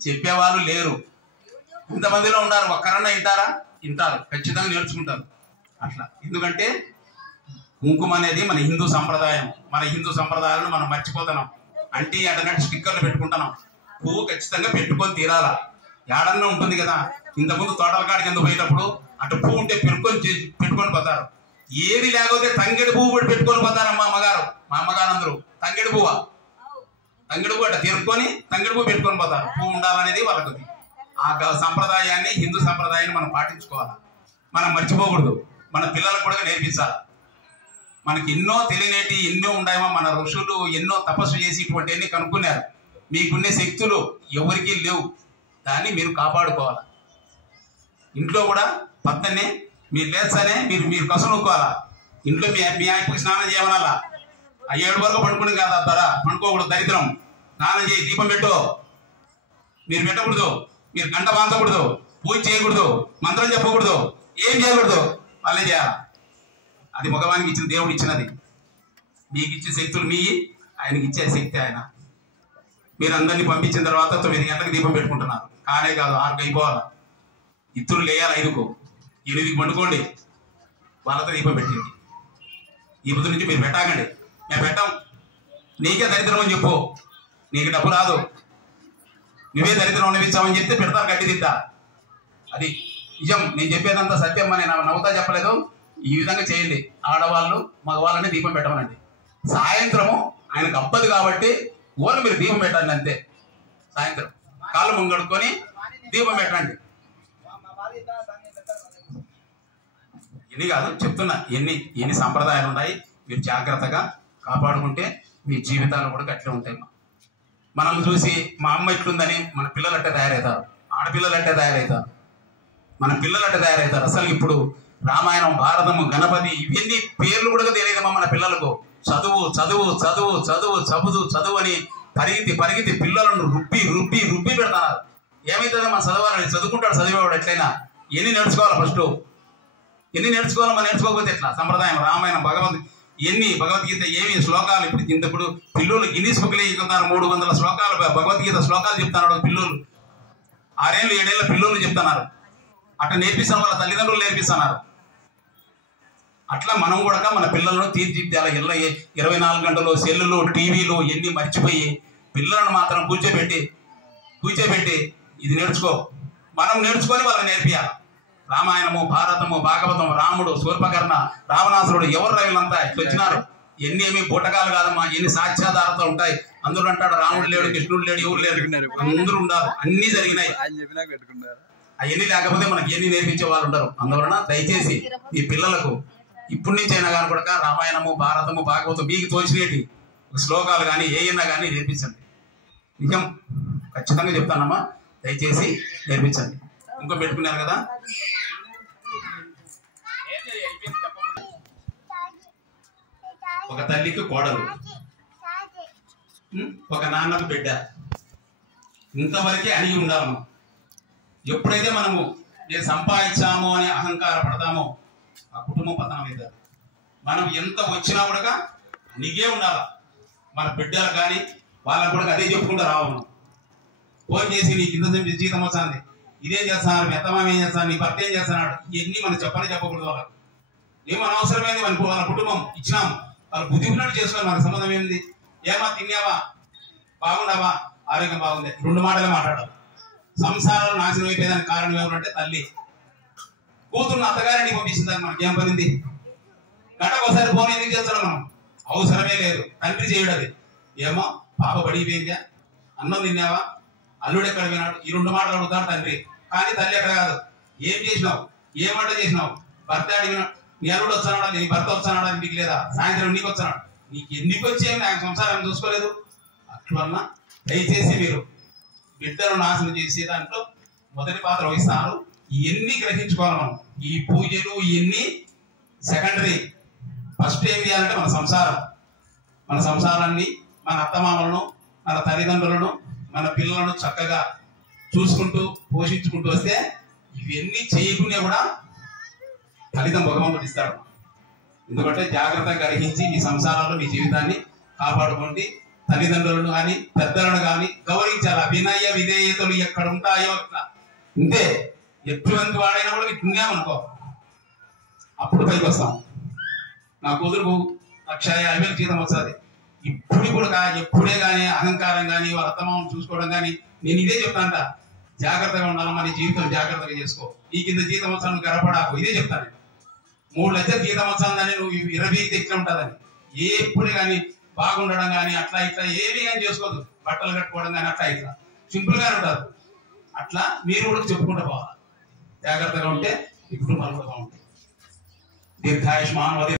చెప్పేవాళ్ళు లేరు. ఇంతమందిలో ఉన్నారు, ఒక్కరన్నా వింటారా? వింటారు, ఖచ్చితంగా నేర్చుకుంటారు. అట్లా ఎందుకంటే కుంకుమ అనేది మన హిందూ సంప్రదాయం. మన హిందూ సంప్రదాయాలను మనం మర్చిపోతున్నాం. అంటే అటనట్టు స్టిక్కర్లు పెట్టుకుంటున్నాం. పువ్వు ఖచ్చితంగా పెట్టుకొని తీరాలా. ఏడన్నా ఉంటుంది కదా, ఇంతకుముందు తోటల కాడికి కింద పోయేటప్పుడు అటు పువ్వు ఉంటే పెట్టుకొని పోతారు. ఏది లేకపోతే తంగెడు పువ్వు కూడా పెట్టుకొని పోతారమ్మా మా అమ్మగారు అందరూ. తంగెడు పువ్వు అట్లా తీరుకొని తంగెడు పువ్వు పెట్టుకొని పోతారు. పువ్వు ఉండాలనేది వాళ్ళకి. ఆ సంప్రదాయాన్ని, హిందూ సంప్రదాయాన్ని మనం పాటించుకోవాలి. మనం మర్చిపోకూడదు. మన పిల్లలకు కూడా నేర్పించాలి. మనకి ఎన్నో తెలియనేటి ఎన్నో ఉన్నాయేమో. మన ఋషులు ఎన్నో తపస్సు చేసి ఇటువంటివన్నీ కనుక్కున్నారు. మీకున్నే శక్తులు ఎవరికీ లేవు. దాన్ని మీరు కాపాడుకోవాలి. ఇంట్లో కూడా పక్కనే మీరు లేస్తానే మీరు కసు నొక్కోవాలా. ఇంట్లో మీ ఆయనకి స్నానం చేయమనాలా. 7 వరకు పండుకుని కాదా ధర పండుకోకూడదు, దరిద్రం. స్నానం చేయి, దీపం పెట్టు. మీరు పెట్టకూడదు, మీరు గంట వాంచకూడదు, పూజ చేయకూడదు, మంత్రం చెప్పకూడదు, ఏం చేయకూడదు. వాళ్ళే చేయాలి. అది మగవానికి ఇచ్చిన దేవుడు ఇచ్చినది. మీకు ఇచ్చే శక్తులు మీ, ఆయనకి ఇచ్చే శక్తి ఆయన. మీరు అందరినీ పంపించిన తర్వాత 9 గంటలకు దీపం పెట్టుకుంటున్నారు. కానే కాదు, 6కి అయిపోవాలి. ఇద్దరు లేయాలి, 5కు 8కి పండుకోండి. వాళ్ళతో దీపం పెట్టండి. ఈ పొద్దు నుంచి మీరు పెట్టాకండి. మేము పెట్టాం, నీకే దరిద్రం అని చెప్పు. నీకు డబ్బు రాదు, నువ్వే దరిద్రం అనిపించామని చెప్తే పెడతారు గడ్డి తింటా. అది నిజం. నేను చెప్పేదంతా సత్యం అని నవ్వుతా చెప్పలేదు. ఈ విధంగా చేయండి. ఆడవాళ్ళు మగవాళ్ళని దీపం పెట్టమనండి. సాయంత్రము ఆయనకు అబ్బదు కాబట్టి ఓన్లీ మీరు దీపం పెట్టండి అంతే. సాయంత్రం కాళ్ళు ముంగడుకొని దీపం పెట్టండి. ఎన్ని కాదు చెప్తున్నా, ఎన్ని సంప్రదాయాలు ఉన్నాయి. మీరు జాగ్రత్తగా కాపాడుకుంటే మీ జీవితాలు కూడా గట్లే ఉంటాయి. మనం చూసి మా అమ్మ ఇట్లుందని మన పిల్లలు అట్టే తయారవుతారు. ఆడపిల్లలు అట్టే తయారవుతారు. మన పిల్లలు అట్టే తయారవుతారు. అసలు ఇప్పుడు రామాయణం, భారతము, గణపతి ఇవన్నీ పేర్లు కూడా తెలియదమ్మా మన పిల్లలకు. చదువు చదువు చదువు చదువు చదువు చదువు అని పరిగెత్తి పిల్లలను రుబ్బి పెడతారు. ఏమైతుందమ్మా చదవాలి. చదువుకుంటాడు చదివేవాడు ఎట్లయినా. ఎన్ని నేర్చుకోవాలి ఫస్ట్, ఎన్ని నేర్చుకోవాలి. మనం నేర్చుకోకపోతే ఎట్లా? సంప్రదాయం, రామాయణం, భగవద్గీత ఏమి శ్లోకాలు. ఇప్పుడు పిల్లలు గిన్నీస్ బుక్లు ఎక్కుతున్నారు. 300 శ్లోకాలు భగవద్గీత శ్లోకాలు చెప్తున్నారు పిల్లలు. 6 ఏళ్ళు 7 ఏళ్ళ పిల్లలు చెప్తున్నారు. అట్లా నేర్పిస్తాం, వాళ్ళ తల్లిదండ్రులు నేర్పిస్తున్నారు. అట్లా మనం కూడా మన పిల్లలను తీర్చిదిద్దాలి. 24 గంటలు సెల్లులు, టీవీలు ఎన్ని మర్చిపోయి పిల్లలను మాత్రం కూర్చోబెట్టి ఇది నేర్చుకో. మనం నేర్చుకొని వాళ్ళకి నేర్పియాలి. రామాయణము, భారతము, భాగవతం, రాముడు, శూర్పకర్ణ, రావణాసురుడు ఎవరు వీళ్ళంతా ఇట్లా వచ్చినారు. ఏమి పుట్టకాలు కాదమ్మా, ఎన్ని సాక్ష్యాధారాలు ఉంటాయి. అందరూ అంటాడు రాముడు లేడు, కృష్ణుడు లేడు, ఎవరు లేరు, అందరూ ఉండాలి. అన్ని జరిగినాయి. అవన్నీ లేకపోతే మనకి ఎన్ని నేర్పించే వాళ్ళు ఉంటారు. అందువలన దయచేసి మీ పిల్లలకు ఇప్పటి నుంచి అయినా కానీ కూడా రామాయణము, భారతము, భాగవతం మీకు తోచినేటి శ్లోకాలు కానీ ఏమైనా కానీ నేర్పించండి. నిజం ఖచ్చితంగా చెప్తానమ్మా, దయచేసి నేర్పించండి. ఇంకో పెట్టుకున్నారు కదా, ఒక తల్లికి కోడలు, ఒక నాన్నకు బిడ్డ, ఇంతవరకే అణిగి ఉండాలి. ఎప్పుడైతే మనము నేను సంపాదించాము అని అహంకార పడతామో ఆ కుటుంబం పతనం అవుతారు. మనం ఎంత వచ్చినా కూడా నీకే ఉండాలి. మన బిడ్డలు కానీ వాళ్ళకు కూడా అదే చెప్పుకుంటూ రావాలి. ఫోన్ చేసి నీకు ఇంత జీతం వస్తుంది, ఇదేం చేస్తున్నారు, మెత్తమామ ఏం చేస్తున్నారు, నీ భర్త ఏం చేస్తున్నాడు, ఇవన్నీ మనం చెప్పకూడదు. వాళ్ళకు ఏమో అనవసరమైంది. వాళ్ళ కుటుంబం ఇచ్చినాము, వాళ్ళు బుద్ధి ఉన్నట్టు చేసుకోవాలి. మనకు సంబంధం ఏంది? ఏమా తిన్నావా, బాగున్నావా, ఆరోగ్యం బాగుంది, 2 మాటలే మాట్లాడాలి. సంసారాలు నాశనం అయిపోయేదానికి కారణం ఏమంటే తల్లి. కూతురుని అత్తగారిని పంపించిందని మనకేం పనింది? గంటకోసారి ఫోన్ ఎందుకు చేస్తున్నాం మనం? అవసరమే లేదు. తండ్రి చేయడు అది. ఏమో పాప పడిపోయిందా, అన్నం తిన్నావా, అల్లుడు ఎక్కడ పోయినాడు, ఈ 2 మాటలు అడుగుతాడు తండ్రి. కానీ తల్లి ఎక్కడ కాదు. ఏం చేసినావు, ఏ వంట చేసినావు, భర్త అడిగిన నీ అల్లుడు వస్తున్నాడా, నీ భర్త వస్తున్నాడా, నీకు లేదా, సాయంత్రం నీకు వస్తున్నాడు, నీకు ఎందుకు వచ్చేమి, ఆయన సంసారం చూసుకోలేదు. అట్లన్నా దయచేసి మీరు బిడ్డను నాశనం చేసే దాంట్లో మొదటి పాత్ర వహిస్తున్నారు. ఇవన్నీ గ్రహించుకోవాలి మనం. ఈ పూజలు ఇవన్నీ సెకండరీ. ఫస్ట్ ఏం చేయాలంటే మన సంసారాన్ని, మన అత్తమామలను, మన తల్లిదండ్రులను, మన పిల్లలను చక్కగా చూసుకుంటూ పోషించుకుంటూ వస్తే ఇవన్నీ చేయకుండా కూడా ఫలితం భగవంతుడు ఇస్తాడు. ఎందుకంటే జాగ్రత్తగా గ్రహించి మీ సంసారాల్లో మీ జీవితాన్ని కాపాడుకోండి. తల్లిదండ్రులను కానీ పెద్దలను కానీ గౌరవించాలి. వినయ విధేయతలు ఎక్కడ ఉంటాయో అట్లా ఇంతే. ఎటువంటి వాడైనా కూడా ఇట్లున్నామనుకో అప్పుడు పైకి వస్తాం. నా కూతురుకు 1,50,000 జీతం వస్తుంది. ఇప్పుడు కూడా ఎప్పుడే కానీ అహంకారం కానీ వాళ్ళ అత్తమామను చూసుకోవడం కానీ నేను ఇదే చెప్తానంట. జాగ్రత్తగా ఉండాలమ్మా, నీ జీవితం జాగ్రత్తగా చేసుకో. ఈ కింద జీతం వచ్చా నువ్వు గడపడాకు. ఇదే చెప్తాను. 3 లక్షలు జీతం వచ్చాదని నువ్వు 20 తెచ్చిన ఉంటుందని ఎప్పుడు కానీ బాగుండడం కానీ అట్లా ఇట్లా ఏమీ కానీ చేసుకోవద్దు. బట్టలు కట్టుకోవడం కానీ అట్లా ఇట్లా సింపుల్ గా ఉంటారు. అట్లా మీరు కూడా చెప్పుకుంటూ పోవాలి. జాగ్రత్తగా ఉంటే ఇప్పుడు మనం కూడా బాగుంటాయి. దీర్ఘాయుష్మాన్